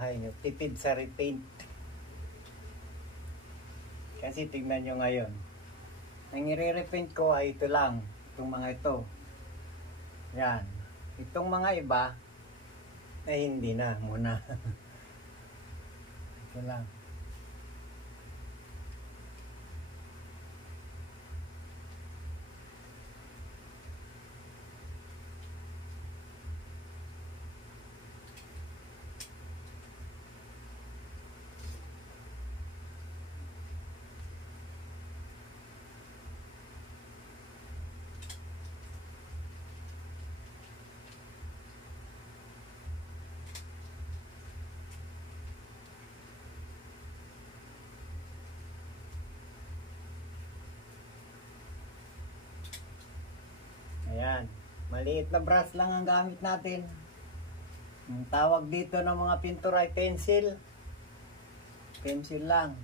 Ay, tipid sa repaint. Kasi tignan nyo ngayon. Ang i-repaint ko ay ito lang. Itong mga ito. Yan. Itong mga iba ay hindi na muna. Ito lang. Ayan. Maliit na brush lang ang gamit natin. Ang tawag dito ng mga pintor ay pencil. Pencil lang.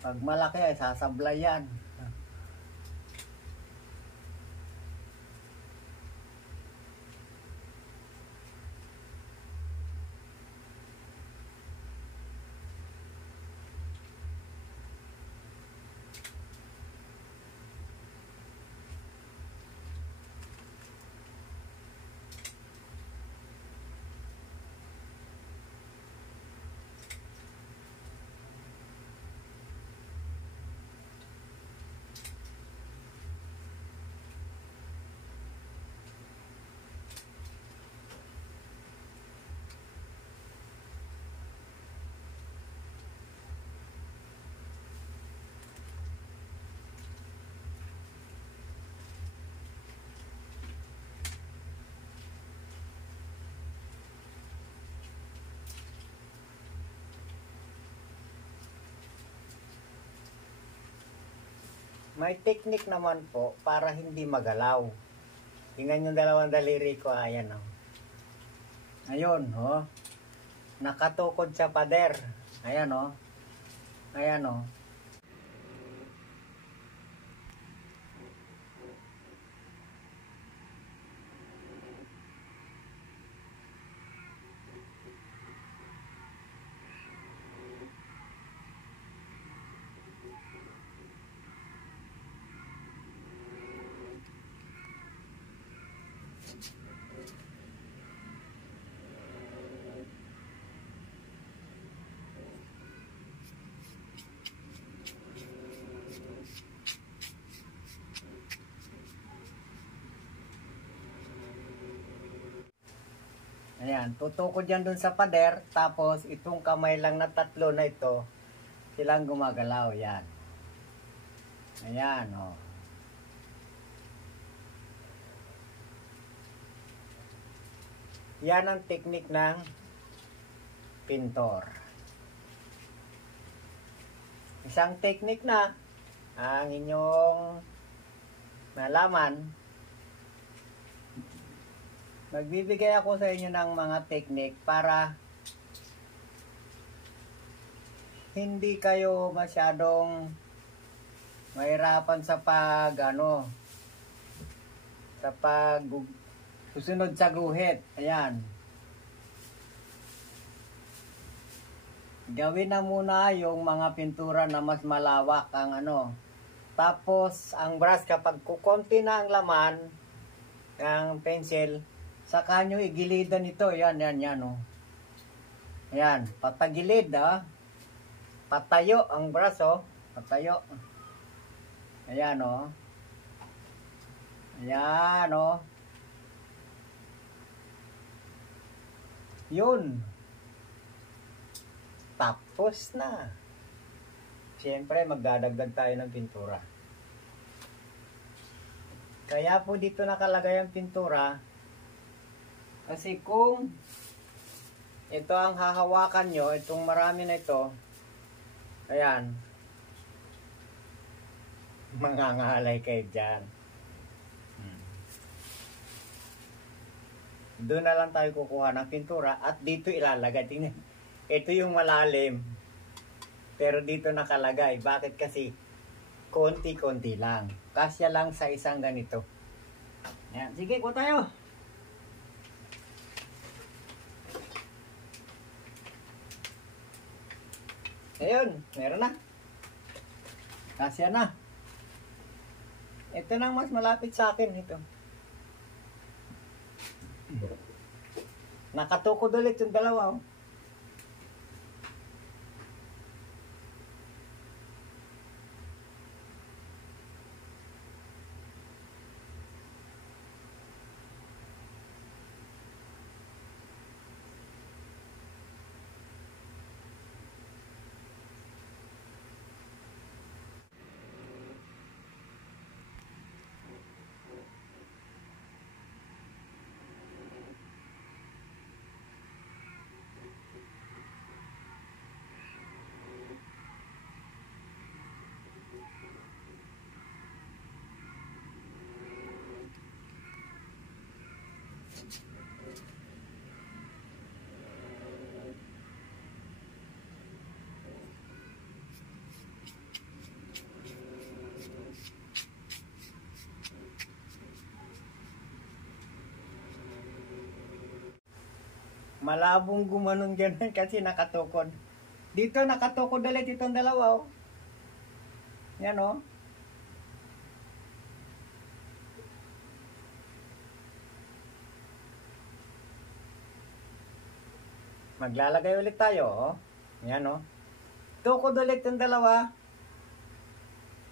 Pag malaki ay sasablay yan. May technique naman po para hindi magalaw. Tingnan yung dalawang daliri ko. Ayan o. Ayun o. Nakatukod sa pader. Ayan o. Ayan o. Ayan, tutukod yan dun sa pader, tapos itong kamay lang na tatlo na ito, silang gumagalaw, yan. Ayan, o. Yan ang teknik ng pintor. Isang teknik na ang inyong nalaman. Magbibigay ako sa inyo ng mga teknik para hindi kayo masyadong mahirapan sa susunod sa guhit. Ayan. Gawin na muna yung mga pintura na mas malawak ang Tapos, ang brush kapag kukonti na ang laman ng pencil, saka nyo igilidan ito. Yan, o. Ayan, patagilid, Patayo ang brush, Patayo. Ayan, o. Ayan, o. Yun. Tapos na. Siyempre, magdadagdag tayo ng pintura. Kaya po dito nakalagay ang pintura. Kasi kung ito ang hahawakan nyo, itong marami na ito, ayan, mangangalay kayo dyan. Doon na lang tayo kukuha ng pintura at dito ilalagay. Tingnan, ito yung malalim. Pero dito nakalagay. Bakit? Kasi konti-konti lang. Kasya lang sa isang ganito. Yan, sige, kuha tayo. Ayun, meron na. Kasya na. Ito nang mas malapit sa akin, ito. Nakatukod ulit yung dalawa, oh. Malabong gumanon ganun kasi nakatukod. Dito nakatukod ulit itong dalawa, oh. Yan, oh. Maglalagay ulit tayo, oh. Yan, oh. Tukod ulit yung dalawa.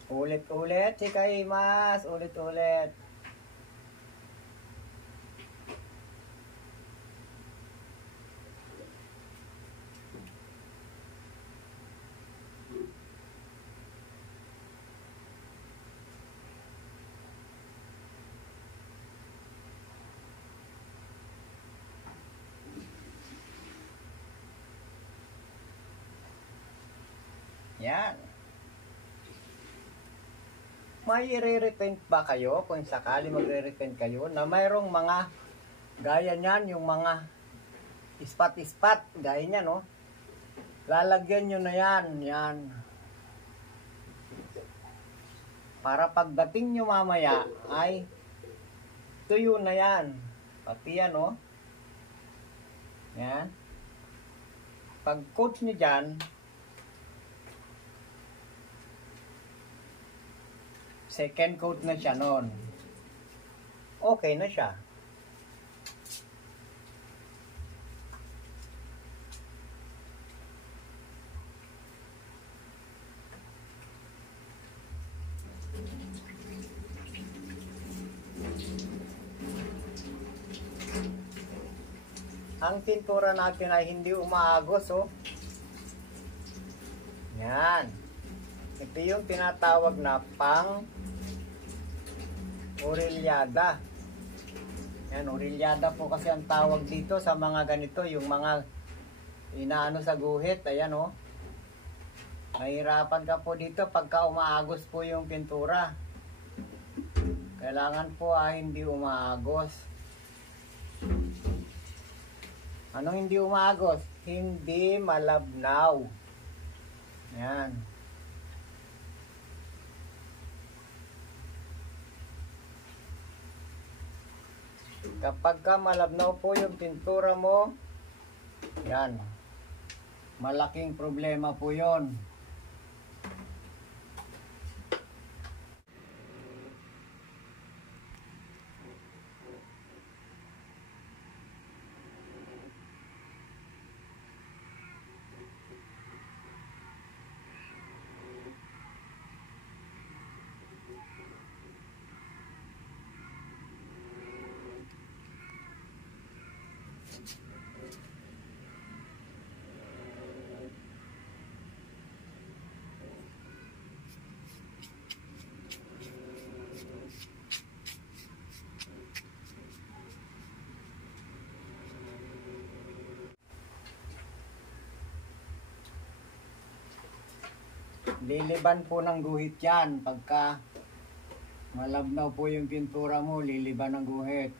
Ulit-ulit, si Kaimas. Ulit-ulit. Yan. May i-repaint ba kayo kung sakali magre-repaint kayo na mayroong mga gaya niyan, yung mga ispat-ispat, gaya niyan, no? Lalagyan nyo na yan, yan. Para pagdating nyo mamaya ay tuyo na yan. Pati yan, no? Yan. Pag-coat nyo dyan, second coat na siya noon. Okay na siya. Ang pintura natin ay hindi umaagos, oh. Yan. Ito yung tinatawag na pang orilyada. Yan, orilyada po kasi ang tawag dito sa mga ganito, yung mga inaano sa guhit. Ayan, oh. Mahirapan ka po dito pagka umaagos po yung pintura. Kailangan po hindi umaagos. Anong hindi umaagos? Hindi malabnaw. Yan. Kapag ka malabnaw po yung pintura mo, yan, malaking problema po yon. Liliban po ng guhit yan. Pagka malabnaw po yung pintura mo, liliban ng guhit.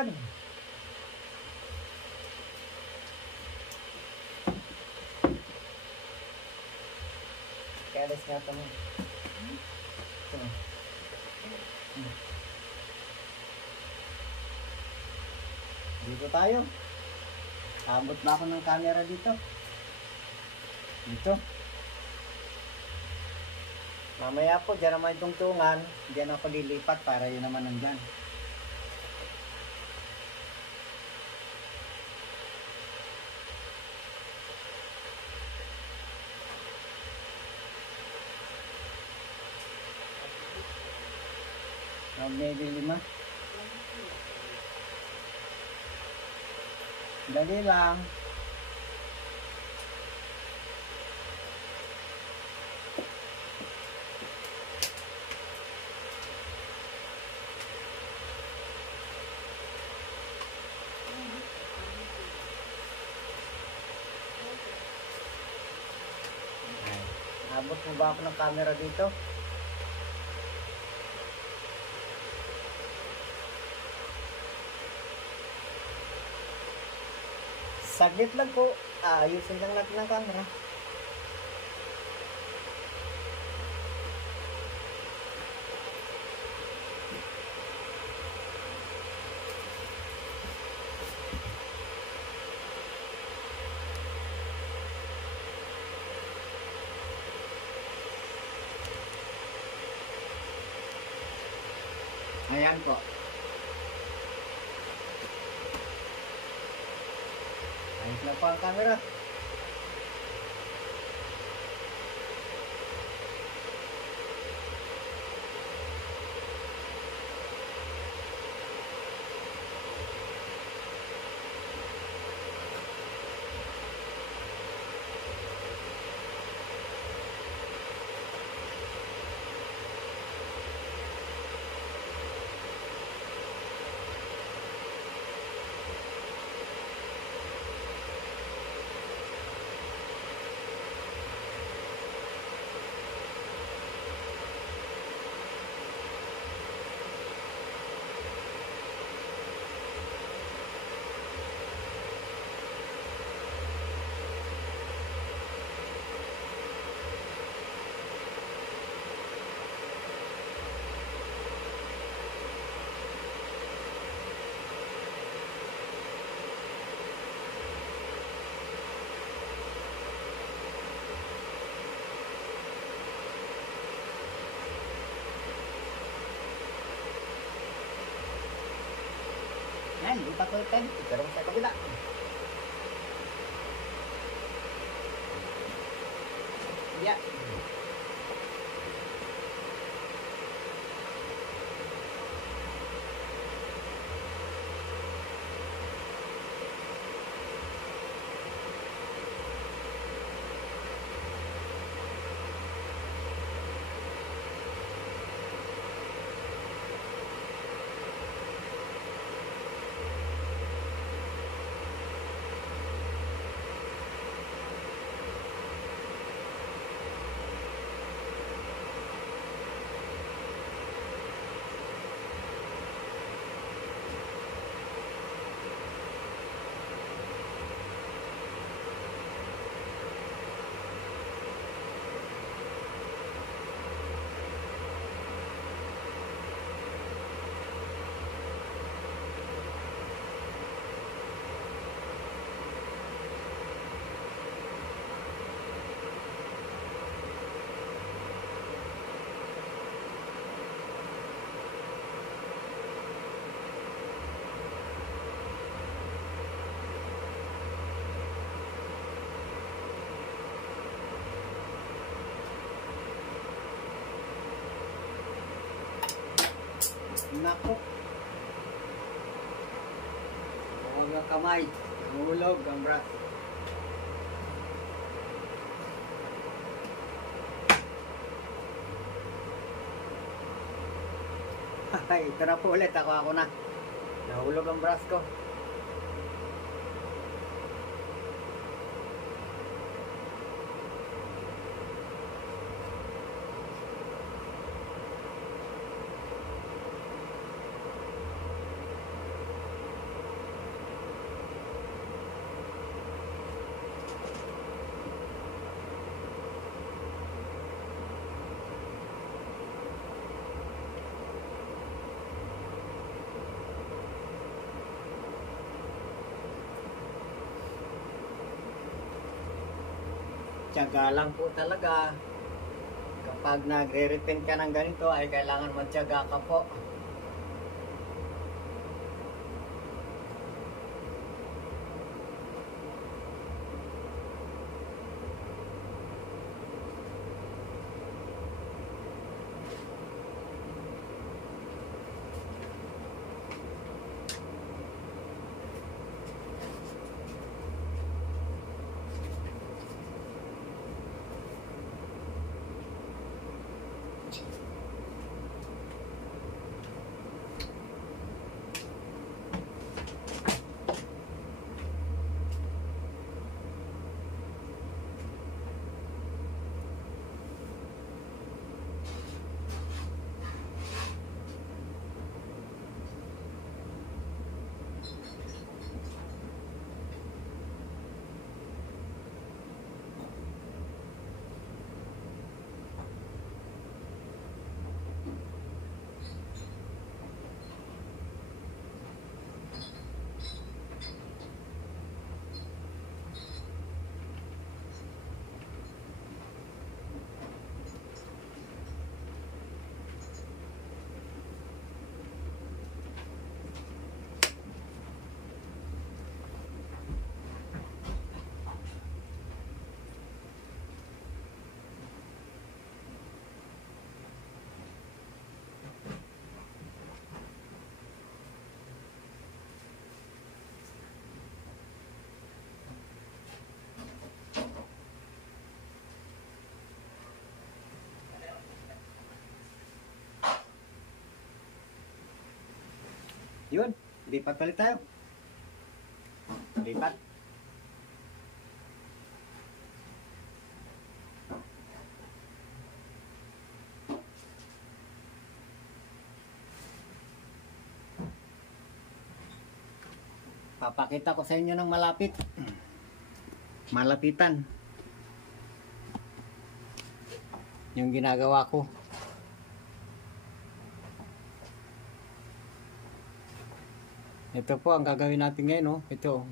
Yun. Kalis nga ito mo. Ito. Dito tayo. Abot ba ako ng camera dito? Dito. Mamaya po, dyan naman itong tungan. Dyan ako lilipat para yun naman nandyan. Maybe 5. Dali lang. Abot mo ba ako ng camera dito? Saglit lang po. Ayusin lang natin ang camera. Ayan po. Ayos na po ang camera. Yan, lipat ko yung pen. Pero sa kabila. Yeah. Nako. Huwag ang kamay. Mahulog ang brat. Ay, ito na po ulit. Ako na. Nahulog ang brass ko. tiyaga lang po talaga. Kapag nagre-repaint ka ng ganito ay kailangan magtiyaga ka po. Yun, lipat palit tayo. Lipat. Papakita ko sa inyo ng malapit. Malapitan. Yung ginagawa ko. Ito po ang gagawin natin ngayon, no? Ito.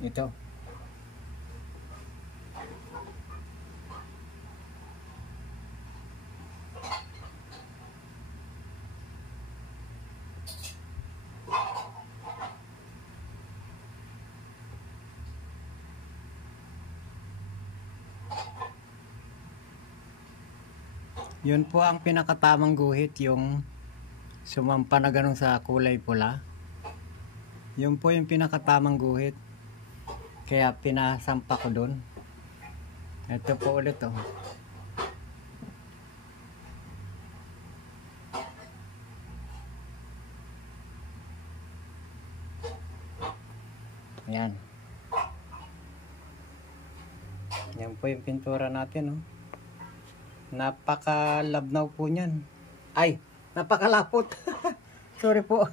Ito. Yun po ang pinakatamang guhit, yung sumampa na ganun sa kulay pula. Yun po yung pinakatamang guhit. Kaya pinasampa ko dun. Ito po ulit, oh. Ayan. Yan po yung pintura natin, oh. Napakalabnaw po niyan. Ay, napakalapot. Sorry po.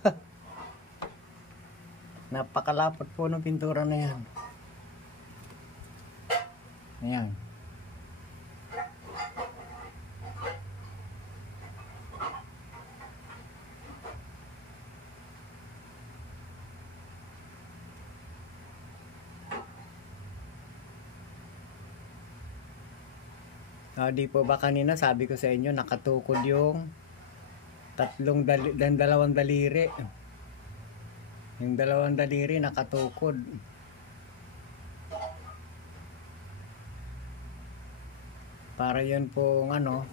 Napakalapot po ng pintura na yan. Ayan. Di po ba kanina sabi ko sa inyo nakatukod yung dalawang daliri. Yung dalawang daliri nakatukod. Para yun pong ano,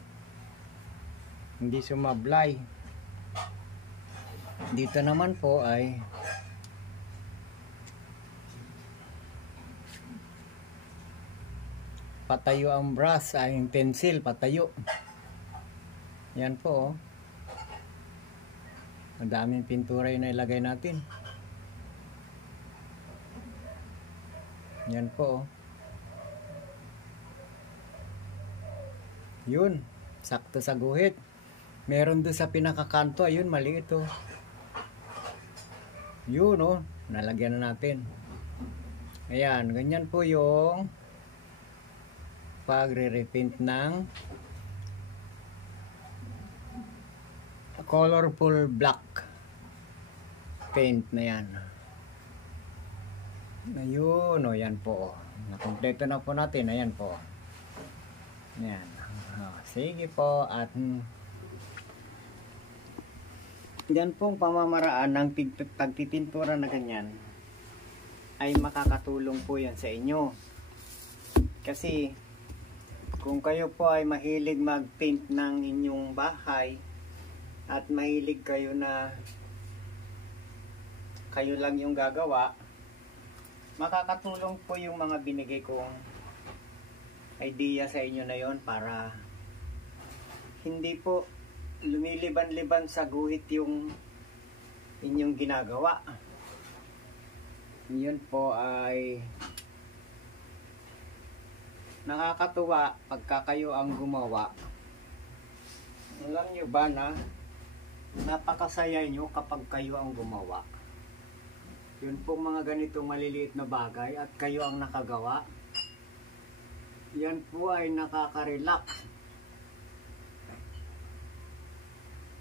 hindi sumablay. Dito naman po ay patayo ang brush, ay yung pencil patayo. Yan po, oh. Ang daming pintura yung nailagay natin. Yan po, oh. Yun, sakto sa guhit. Meron doon sa pinakakanto, ayun, maliit, oh. Yun, oh, nalagyan na natin. Ayan, ganyan po yung pagre-repaint ng colorful black paint na yan. Ayun, o yan po. Nakompleto na po natin. Ayan po. Yan. Sige po. At yan pong pamamaraan ng pagpipintura na ganyan ay makakatulong po yan sa inyo. Kasi kung kayo po ay mahilig mag-paint ng inyong bahay at mahilig kayo na kayo lang yung gagawa, makakatulong po yung mga binigay kong idea sa inyo na yon para hindi po lumiliban-liban sa guhit yung inyong ginagawa. Yun po ay nakakatuwa pagka kayo ang gumawa. Alam nyo ba na napakasaya nyo kapag kayo ang gumawa? Yun po mga ganitong maliliit na bagay at kayo ang nakagawa. Yan po ay nakaka-relax.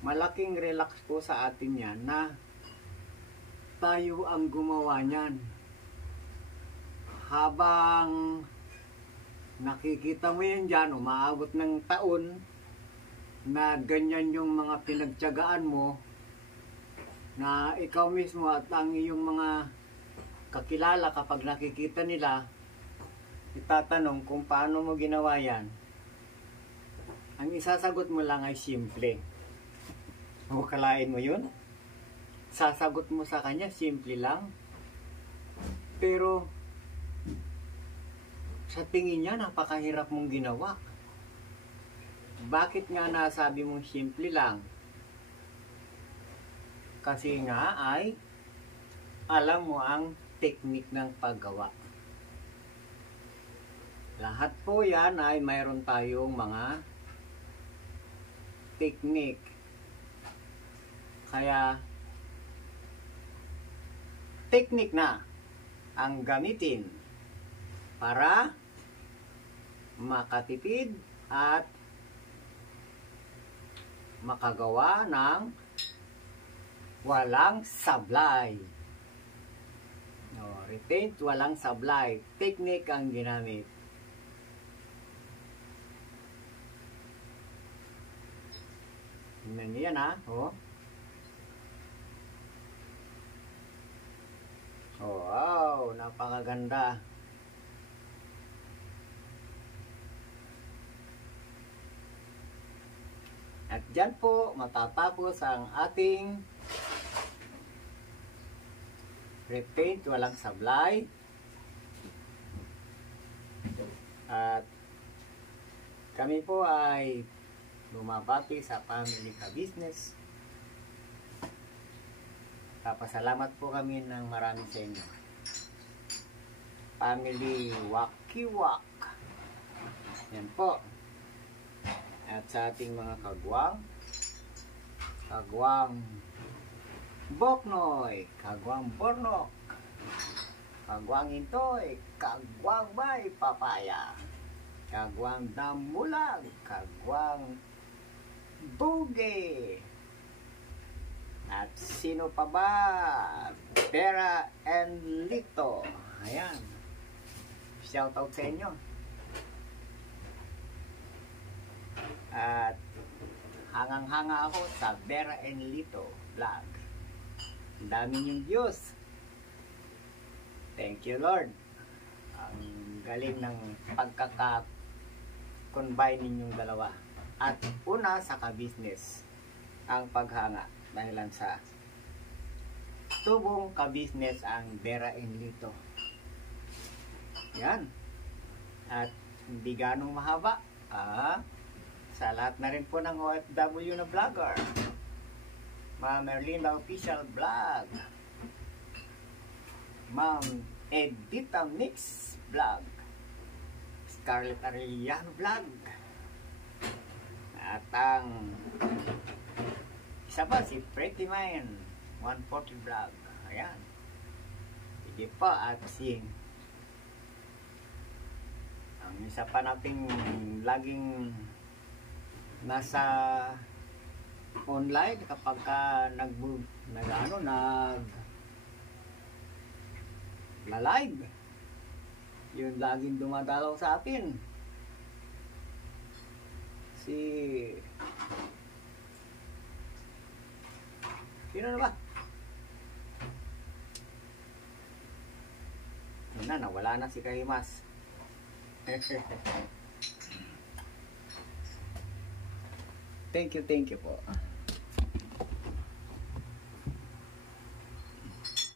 Malaking relax po sa atin yan na tayo ang gumawa niyan. Habang nakikita mo yan dyan, umaabot ng taon na ganyan yung mga pinagtiyagaan mo, na ikaw mismo at ang iyong mga kakilala kapag nakikita nila, itatanong kung paano mo ginawa yan. Ang isasagot mo lang ay simple. O kalain mo yun? Sasagot mo sa kanya, simple lang. Pero sa tingin niya, napakahirap mong ginawa. Bakit nga nasabi mong simple lang? Kasi nga ay alam mo ang teknik ng paggawa. Lahat po yan ay mayroon tayong mga teknik. Kaya teknik na ang gamitin para makatipid at makagawa ng walang sablay. Repaint, walang sablay. Teknik ang ginamit. Tingnan niyo yan, ha? Wow, napakaganda. At dyan po matatapos ang ating repaint, walang sablay. At kami po ay bumabati sa Family Ka Business. Papasalamat po kami ng marami sa inyo. Family Wakiwak. Yan po. At sa ating mga kagwang Boknoy, kagwang Bornok, kagwang Intoy, kagwang Bay Papaya, kagwang Damulag, kagwang Buge. At sino pa ba? Vera and Lito. Ayan. Shout out sa inyo. At hangang-hanga ako sa Vera and Lito vlog. Ang dami niyong views. Thank you, Lord. Ang galing ng pagkaka-combine ninyong dalawa. At una sa ka-business ang paghanga. Dahilan sa tubong ka-business ang Vera and Lito. Yan. At hindi ganong mahaba. Sa lahat na rin po ng OFW na vlogger. Ma'am Merlinda Official Vlog. Ma'am Edita Mix Vlog. Scarlett Arellano Vlog. At ang isa pa si Pretty Man 140 Vlog. Ayan. Sige pa. At si ang isa pa nating laging nasa online nagla-live. Yun laging dumadalaw sa atin. Sino na ba? Yun na, nawala na si Kahimas. Thank you po.